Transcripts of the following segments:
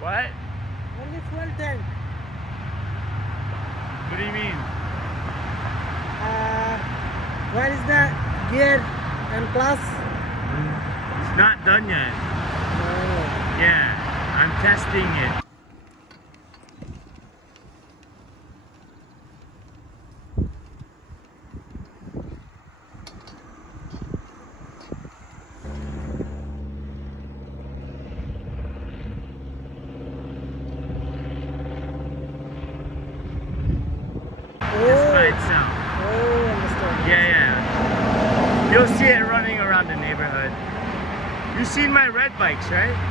What? Only fuel tank. What do you mean? Where is the gear and clutch? It's not done yet. Oh. Yeah, I'm testing it. Just by itself. Oh, understand. Yeah. You'll see it running around the neighborhood. You've seen my red bikes, right?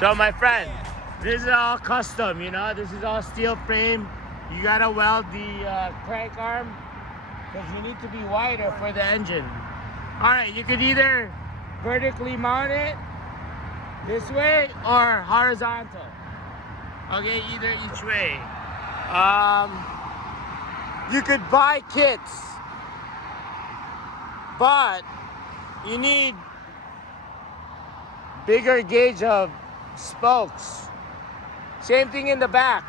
So my friend, this is all custom, you know? This is all steel frame. You gotta weld the crank arm because you need to be wider for the engine. All right, you could either vertically mount it this way or horizontal. Okay, either each way. You could buy kits, but you need bigger gauge of spokes. Same thing in the back.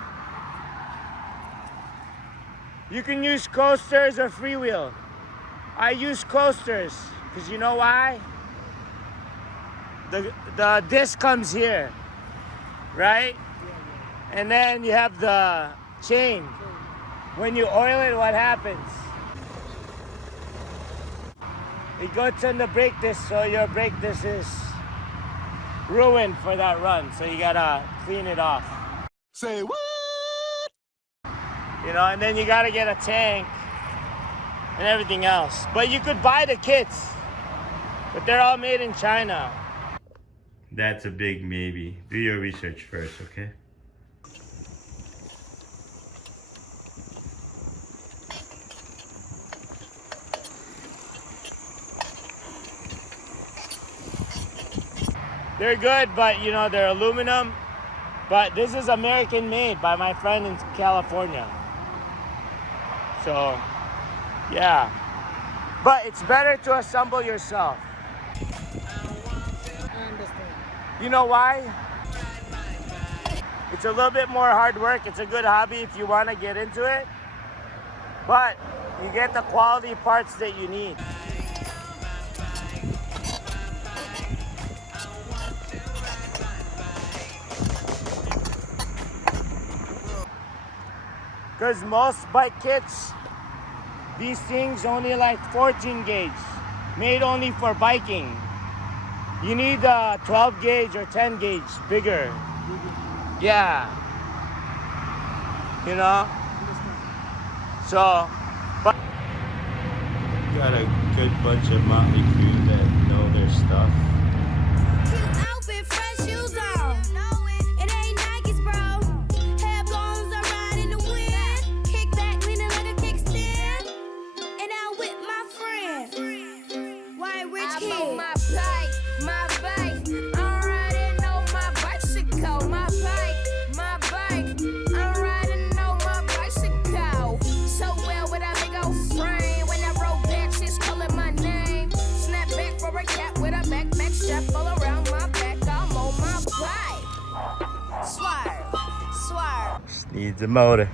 You can use coasters or freewheel. I use coasters because you know why? The disc comes here, right? And then you have the chain. When you oil it, what happens? It goes on the brake disc, so your brake disc is ruined for that run, so you gotta clean it off. Say what? You know, and then you gotta get a tank and everything else. But you could buy the kits, but they're all made in China. That's a big maybe. Do your research first, okay? They're good, but you know, they're aluminum. But this is American made by my friend in California. So, yeah. But it's better to assemble yourself. I understand. You know why? It's a little bit more hard work. It's a good hobby if you want to get into it. But you get the quality parts that you need. Because most bike kits, these things only like 14 gauge, made only for biking. You need a 12 gauge or 10 gauge, bigger. Yeah. You know? So, but got a good bunch of motley crew that know their stuff. Needs a motor.